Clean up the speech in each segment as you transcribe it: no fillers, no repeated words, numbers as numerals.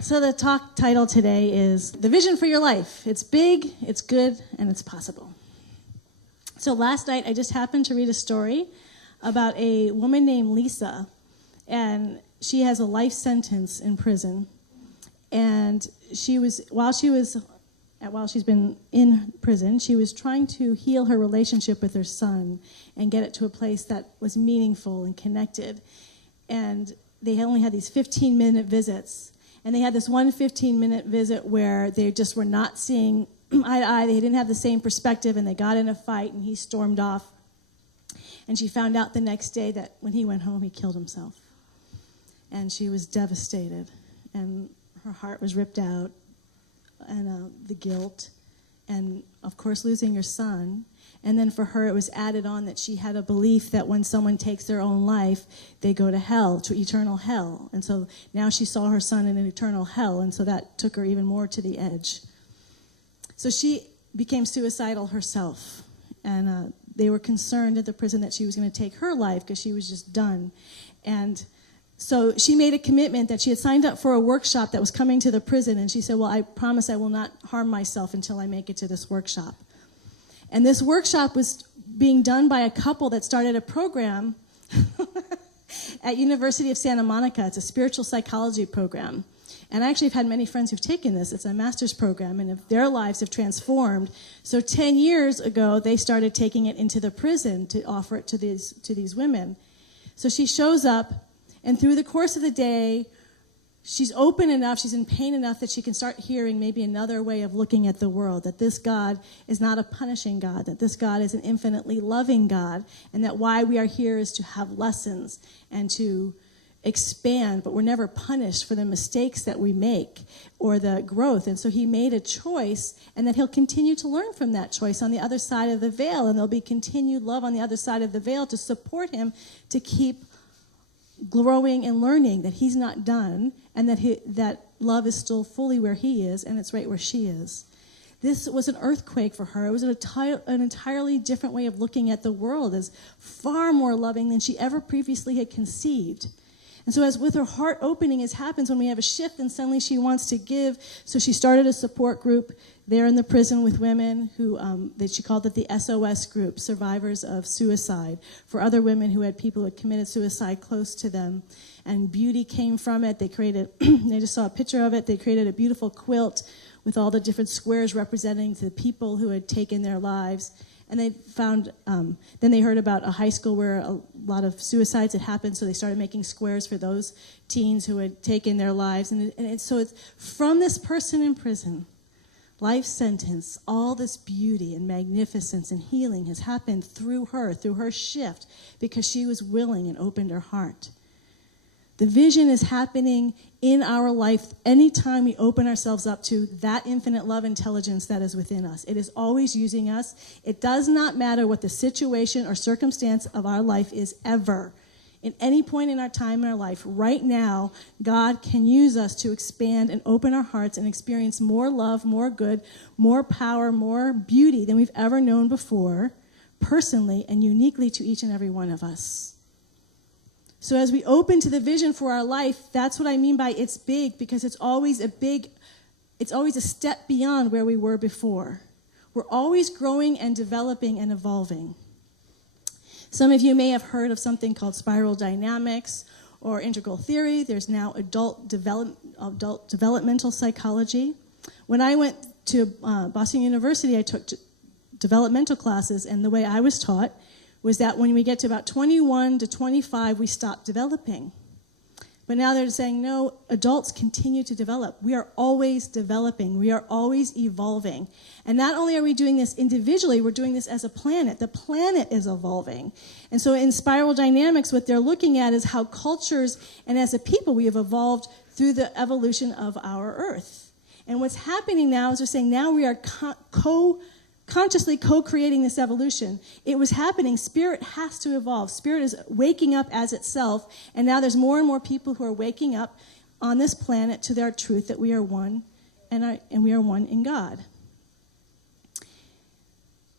So the talk title today is The Vision for Your Life. It's big, it's good, and it's possible. So last night I just happened to read a story about a woman named Lisa, and she has a life sentence in prison. And while she's been in prison, she was trying to heal her relationship with her son and get it to a place that was meaningful and connected. And they only had these 15-minute visits. And they had this one 15-minute visit where they just were not seeing eye to eye. They didn't have the same perspective, and they got in a fight, and he stormed off. And she found out the next day that when he went home, he killed himself. And she was devastated, and her heart was ripped out, and the guilt, and, of course, losing her son. And then for her, it was added on that she had a belief that when someone takes their own life, they go to hell, to eternal hell. And so now she saw her son in an eternal hell, and so that took her even more to the edge. So she became suicidal herself, and they were concerned at the prison that she was going to take her life because she was just done. And so she made a commitment that she had signed up for a workshop that was coming to the prison, and she said, well, I promise I will not harm myself until I make it to this workshop. And this workshop was being done by a couple that started a program at University of Santa Monica. It's a spiritual psychology program. And I actually have had many friends who've taken this. It's a master's program, and their lives have transformed. So 10 years ago, they started taking it into the prison to offer it to these women. So she shows up, and through the course of the day, she's open enough, she's in pain enough that she can start hearing maybe another way of looking at the world, that this God is not a punishing God, that this God is an infinitely loving God, and that why we are here is to have lessons and to expand, but we're never punished for the mistakes that we make or the growth. And so he made a choice, and that he'll continue to learn from that choice on the other side of the veil, and there'll be continued love on the other side of the veil to support him to keep growing and learning that he's not done, and that love is still fully where he is, and it's right where she is. This was an earthquake for her. It was an entirely different way of looking at the world, as far more loving than she ever previously had conceived. And so as with her heart opening, as happens when we have a shift, and suddenly she wants to give. So she started a support group there in the prison with women who, that she called it the SOS group, Survivors of Suicide, for other women who had people who had committed suicide close to them. And beauty came from it. They created, they just saw a picture of it. They created a beautiful quilt with all the different squares representing the people who had taken their lives. And they found, then they heard about a high school where a lot of suicides had happened, so they started making squares for those teens who had taken their lives. So it's from this person in prison, life sentence, all this beauty and magnificence and healing has happened through her shift, because she was willing and opened her heart. The vision is happening in our life anytime we open ourselves up to that infinite love intelligence that is within us. It is always using us. It does not matter what the situation or circumstance of our life is ever. In any point in our time in our life, right now, God can use us to expand and open our hearts and experience more love, more good, more power, more beauty than we've ever known before, personally and uniquely to each and every one of us. So as we open to the vision for our life, that's what I mean by it's big, because it's always a step beyond where we were before. We're always growing and developing and evolving. Some of you may have heard of something called spiral dynamics or integral theory. There's now adult developmental psychology. When I went to Boston University, I took developmental classes, and the way I was taught was that when we get to about 21 to 25, we stop developing. But now they're saying, no, adults continue to develop. We are always developing. We are always evolving. And not only are we doing this individually, we're doing this as a planet. The planet is evolving. And so in spiral dynamics, what they're looking at is how cultures and as a people we have evolved through the evolution of our Earth. And what's happening now is they're saying now we are consciously co-creating this evolution. It was happening. Spirit has to evolve. Spirit is waking up as itself, and now there's more and more people who are waking up on this planet to their truth that we are one, and we are one in God.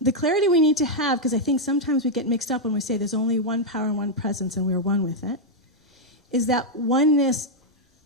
The clarity we need to have, because I think sometimes we get mixed up when we say there's only one power and one presence and we're one with it, is that oneness,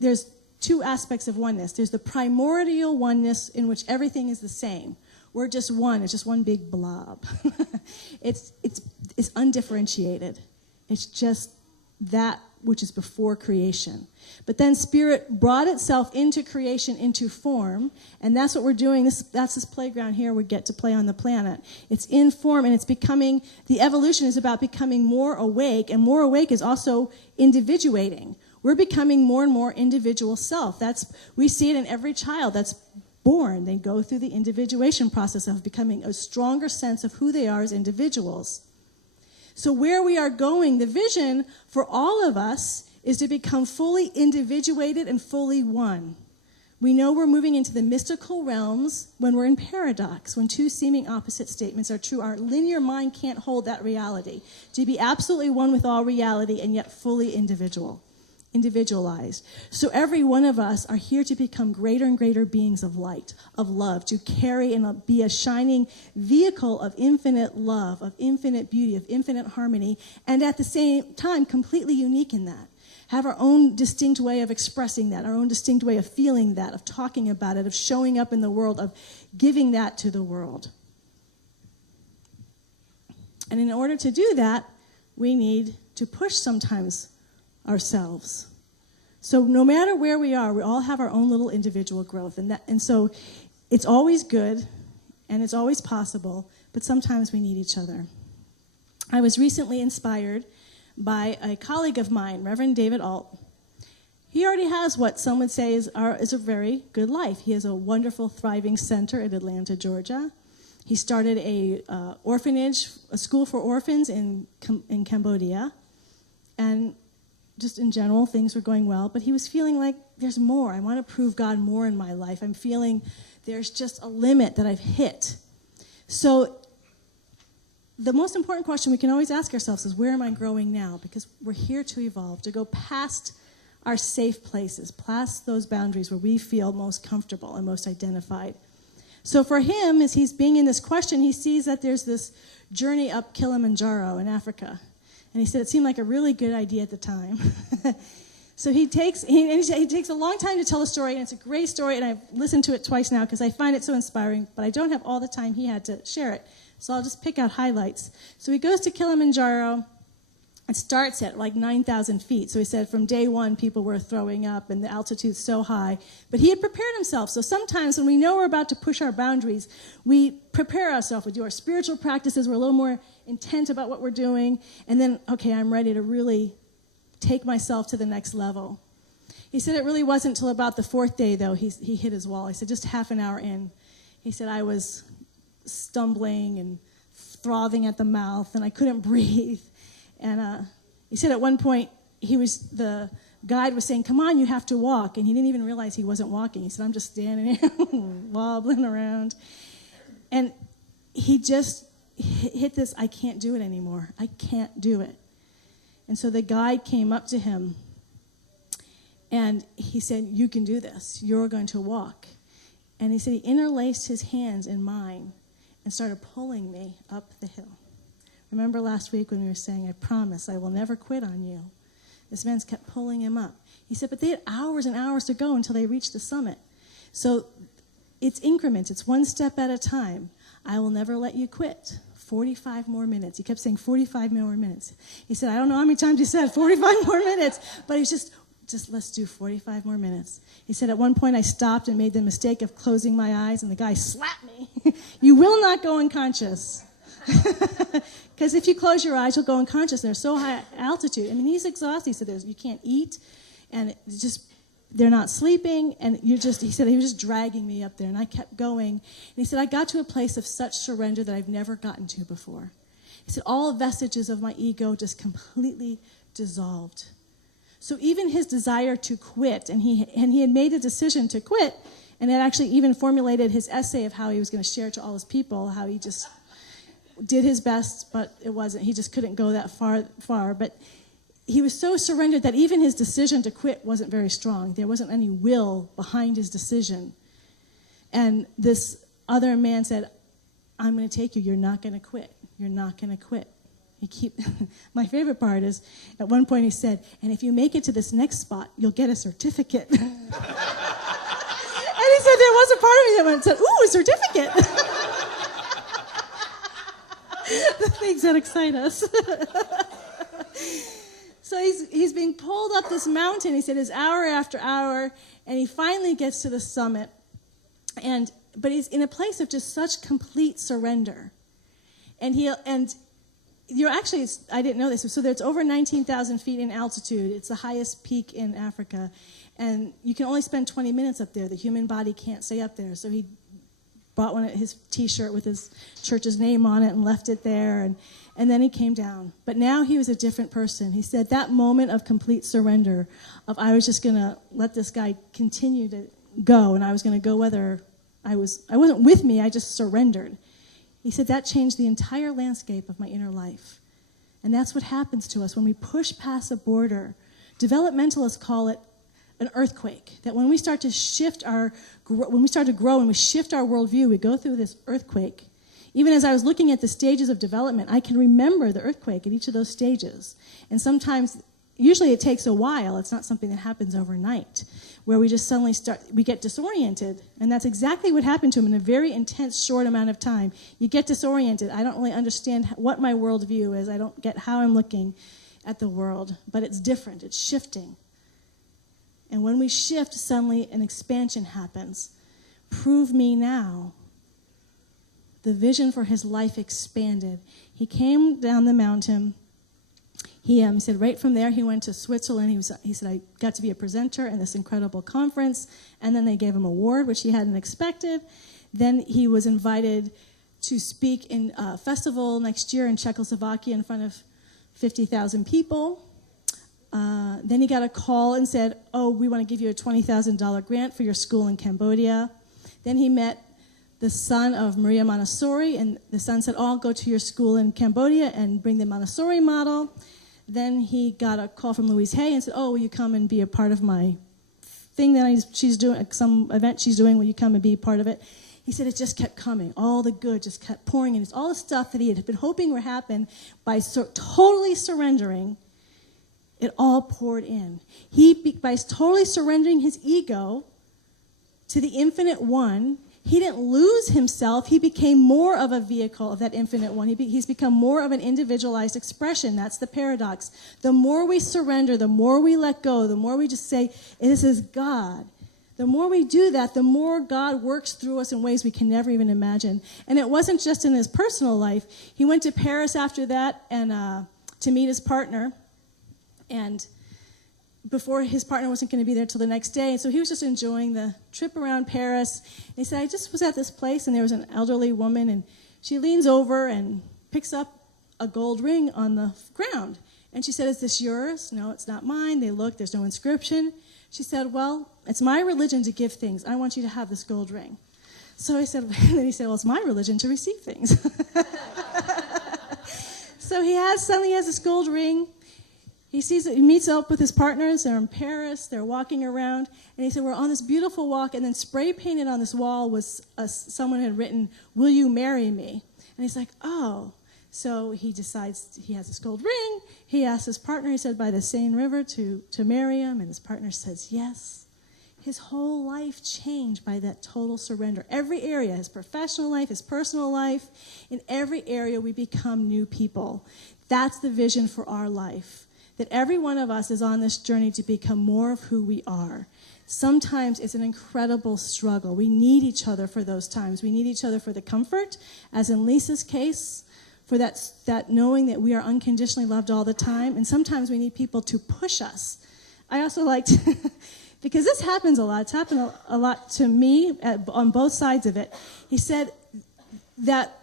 there's two aspects of oneness. There's the primordial oneness in which everything is the same. We're just one. It's just one big blob. It's undifferentiated. It's just that which is before creation. But then Spirit brought itself into creation, into form, and that's what we're doing. That's this playground here we get to play on the planet. It's in form, and it's becoming, the evolution is about becoming more awake, and more awake is also individuating. We're becoming more and more individual self. We see it in every child that's born. They go through the individuation process of becoming a stronger sense of who they are as individuals. So where we are going, the vision for all of us is to become fully individuated and fully one. We know we're moving into the mystical realms when we're in paradox, when two seeming opposite statements are true. Our linear mind can't hold that reality. To be absolutely one with all reality and yet fully individualized. So every one of us are here to become greater and greater beings of light, of love, to carry and be a shining vehicle of infinite love, of infinite beauty, of infinite harmony, and at the same time completely unique in that. Have our own distinct way of expressing that, our own distinct way of feeling that, of talking about it, of showing up in the world, of giving that to the world. And in order to do that, we need to push sometimes ourselves. So no matter where we are, we all have our own little individual growth. And so it's always good and it's always possible, but sometimes we need each other. I was recently inspired by a colleague of mine, Reverend David Alt. He already has what some would say is a very good life. He has a wonderful, thriving center in Atlanta, Georgia. He started a orphanage, a school for orphans in Cambodia. And just in general, things were going well, but he was feeling like there's more. I want to prove God more in my life. I'm feeling there's just a limit that I've hit. So the most important question we can always ask ourselves is, where am I growing now? Because we're here to evolve, to go past our safe places, past those boundaries where we feel most comfortable and most identified. So for him, as he's being in this question, he sees that there's this journey up Kilimanjaro in Africa. And he said it seemed like a really good idea at the time. So he takes a long time to tell the story, and it's a great story, and I've listened to it twice now because I find it so inspiring, but I don't have all the time he had to share it. So I'll just pick out highlights. So he goes to Kilimanjaro. It starts at like 9,000 feet. So he said from day one, people were throwing up and the altitude's so high. But he had prepared himself. So sometimes when we know we're about to push our boundaries, we prepare ourselves. We do our spiritual practices. We're a little more intent about what we're doing. And then, okay, I'm ready to really take myself to the next level. He said it really wasn't until about the fourth day, though, he hit his wall. He said just half an hour in. He said I was stumbling and frothing at the mouth, and I couldn't breathe. And he said at one point, the guide was saying, come on, you have to walk. And he didn't even realize he wasn't walking. He said, I'm just standing here, wobbling around. And he just hit this, I can't do it anymore. I can't do it. And so the guide came up to him, and he said, you can do this. You're going to walk. And he said he interlaced his hands in mine and started pulling me up the hill. Remember last week when we were saying, I promise I will never quit on you. This man kept pulling him up. He said, but they had hours and hours to go until they reached the summit. So it's increments. It's one step at a time. I will never let you quit. 45 more minutes. He kept saying 45 more minutes. He said, I don't know how many times he said 45 more minutes, but he's just let's do 45 more minutes. He said, at one point I stopped and made the mistake of closing my eyes, and the guy slapped me. You will not go unconscious. Because if you close your eyes, you'll go unconscious. They're so high altitude. I mean, he's exhausted. He said, you can't eat, and it's just they're not sleeping, and he said he was just dragging me up there, and I kept going. And he said, I got to a place of such surrender that I've never gotten to before. He said, all vestiges of my ego just completely dissolved. So even his desire to quit, and he had made a decision to quit, and had actually even formulated his essay of how he was going to share it to all his people, how he just did his best, but it wasn't. He just couldn't go that far. But he was so surrendered that even his decision to quit wasn't very strong. There wasn't any will behind his decision. And this other man said, I'm going to take you. You're not going to quit. You're not going to quit. My favorite part is, at one point he said, and if you make it to this next spot, you'll get a certificate. But there was a part of me that went and said, ooh, a certificate. The things that excite us. So he's being pulled up this mountain. He said it's hour after hour, and he finally gets to the summit. But he's in a place of just such complete surrender. And you're actually, I didn't know this, so it's over 19,000 feet in altitude. It's the highest peak in Africa. And you can only spend 20 minutes up there. The human body can't stay up there. So he bought his T-shirt with his church's name on it and left it there. And then he came down. But now he was a different person. He said that moment of complete surrender, of I was just going to let this guy continue to go, and I was going to go whether I wasn't with me, I just surrendered. He said that changed the entire landscape of my inner life. And that's what happens to us when we push past a border. Developmentalists call it an earthquake. That when we start to grow and we shift our worldview, we go through this earthquake. Even as I was looking at the stages of development, I can remember the earthquake at each of those stages. And sometimes, usually it takes a while. It's not something that happens overnight, where we just suddenly we get disoriented. And that's exactly what happened to him in a very intense, short amount of time. You get disoriented. I don't really understand what my worldview is. I don't get how I'm looking at the world. But it's different. It's shifting. And when we shift, suddenly an expansion happens. Prove me now. The vision for his life expanded. He came down the mountain. He said right from there he went to Switzerland. He said, I got to be a presenter in this incredible conference. And then they gave him an award, which he hadn't expected. Then he was invited to speak in a festival next year in Czechoslovakia in front of 50,000 people. Then he got a call and said, we want to give you a $20,000 grant for your school in Cambodia. Then he met the son of Maria Montessori, and the son said, I'll go to your school in Cambodia and bring the Montessori model. Then he got a call from Louise Hay and said, will you come and be a part of my thing that she's doing, some event she's doing, will you come and be a part of it? He said it just kept coming. All the good just kept pouring in. It's all the stuff that he had been hoping would happen by totally surrendering. It all poured in. By totally surrendering his ego to the infinite one, he didn't lose himself. He became more of a vehicle of that infinite one. He's become more of an individualized expression. That's the paradox. The more we surrender, the more we let go, the more we just say, this is God. The more we do that, the more God works through us in ways we can never even imagine. And it wasn't just in his personal life. He went to Paris after that and to meet his partner. And before his partner wasn't going to be there till the next day. So he was just enjoying the trip around Paris. And he said, I just was at this place, and there was an elderly woman, and she leans over and picks up a gold ring on the ground. And she said, is this yours? No, it's not mine. They looked. There's no inscription. She said, well, it's my religion to give things. I want you to have this gold ring. So I said, and then he said, well, it's my religion to receive things. So suddenly has this gold ring. He meets up with his partners. They're in Paris. They're walking around. And he said, we're on this beautiful walk. And then spray painted on this wall was someone had written, will you marry me? And he's like, oh. So he decides he has this gold ring. He asks his partner, he said, by the Seine River to marry him. And his partner says, yes. His whole life changed by that total surrender. Every area, his professional life, his personal life, in every area we become new people. That's the vision for our life. That every one of us is on this journey to become more of who we are. Sometimes it's an incredible struggle. We need each other for those times. We need each other for the comfort, as in Lisa's case, for that knowing that we are unconditionally loved all the time. And sometimes we need people to push us. I also liked, because this happens a lot. It's happened a lot to me on both sides of it. He said that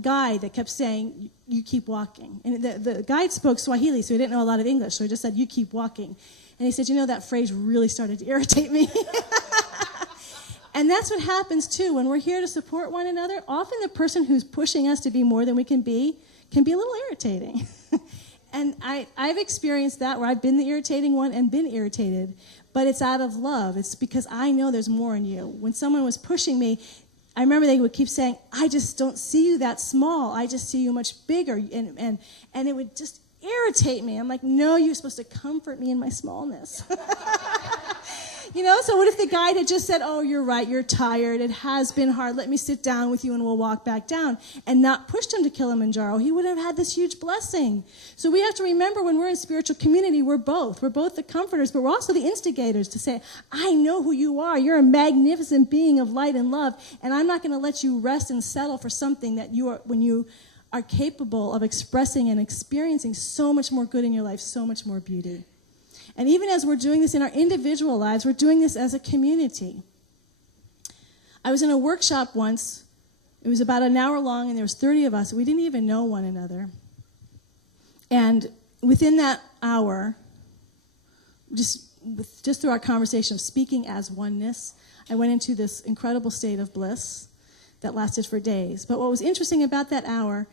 guide that kept saying, you keep walking. And the guide spoke Swahili, so he didn't know a lot of English, so he just said, you keep walking. And he said, that phrase really started to irritate me. And that's what happens, too. When we're here to support one another, often the person who's pushing us to be more than we can be a little irritating. And I've experienced that, where I've been the irritating one and been irritated. But it's out of love. It's because I know there's more in you. When someone was pushing me, I remember they would keep saying, I just don't see you that small. I just see you much bigger. And it would just irritate me. I'm like, no, you're supposed to comfort me in my smallness. So what if the guide had just said, oh, you're right, you're tired, it has been hard, let me sit down with you and we'll walk back down, and not pushed him to Kilimanjaro, he would have had this huge blessing. So we have to remember when we're in spiritual community, we're both the comforters, but we're also the instigators to say, I know who you are, you're a magnificent being of light and love, and I'm not going to let you rest and settle for something that when you are capable of expressing and experiencing so much more good in your life, so much more beauty. And even as we're doing this in our individual lives, we're doing this as a community. I was in a workshop once. It was about an hour long, and there was 30 of us. We didn't even know one another. And within that hour, just through our conversation of speaking as oneness, I went into this incredible state of bliss that lasted for days. But what was interesting about that hour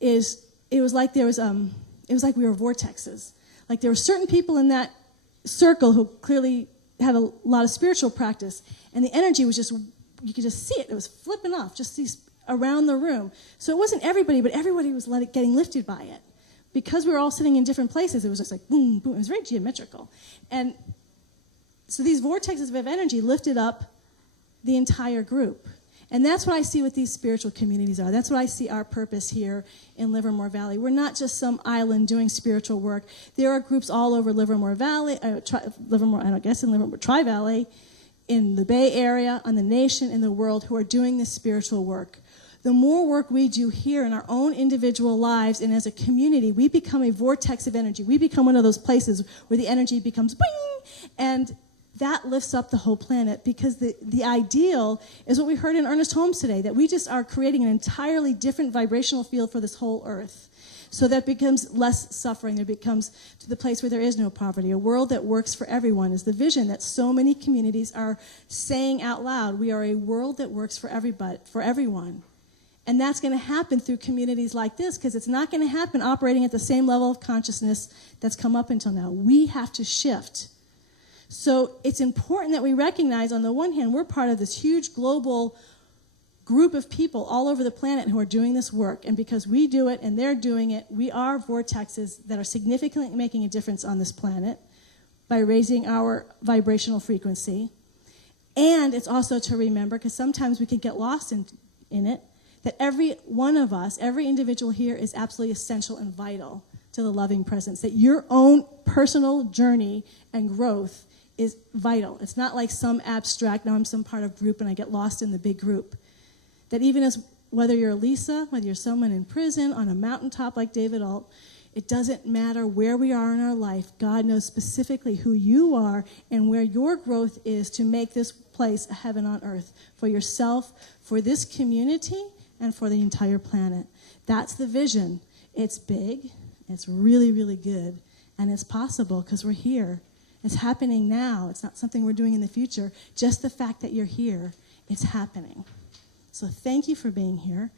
is it was like we were vortexes. Like there were certain people in that circle who clearly had a lot of spiritual practice, and the energy was just, you could just see it. It was flipping off, just these around the room. So it wasn't everybody, but everybody was getting lifted by it. Because we were all sitting in different places, it was just like boom, boom. It was very geometrical. And so these vortexes of energy lifted up the entire group. And that's what I see what these spiritual communities are. That's what I see our purpose here in Livermore Valley. We're not just some island doing spiritual work. There are groups all over Livermore Valley, Tri-Valley, in the Bay Area, on the nation, in the world, who are doing this spiritual work. The more work we do here in our own individual lives and as a community, we become a vortex of energy. We become one of those places where the energy becomes boing, and that lifts up the whole planet, because the ideal is what we heard in Ernest Holmes today, that we just are creating an entirely different vibrational field for this whole earth. So that becomes less suffering. There becomes to the place where there is no poverty. A world that works for everyone is the vision that so many communities are saying out loud. We are a world that works for everybody, for everyone. And that's going to happen through communities like this, because it's not going to happen operating at the same level of consciousness that's come up until now. We have to shift. So it's important that we recognize, on the one hand, we're part of this huge global group of people all over the planet who are doing this work. And because we do it and they're doing it, we are vortexes that are significantly making a difference on this planet by raising our vibrational frequency. And it's also to remember, because sometimes we can get lost in it, that every one of us, every individual here is absolutely essential and vital to the loving presence. That your own personal journey and growth is vital. It's not like some abstract, now I'm some part of group and I get lost in the big group. That even as, whether you're Lisa, whether you're someone in prison, on a mountaintop like David Alt, it doesn't matter where we are in our life. God knows specifically who you are and where your growth is to make this place a heaven on earth for yourself, for this community, and for the entire planet. That's the vision. It's big, it's really, really good, and it's possible because we're here. It's happening now. It's not something we're doing in the future. Just the fact that you're here, it's happening. So thank you for being here.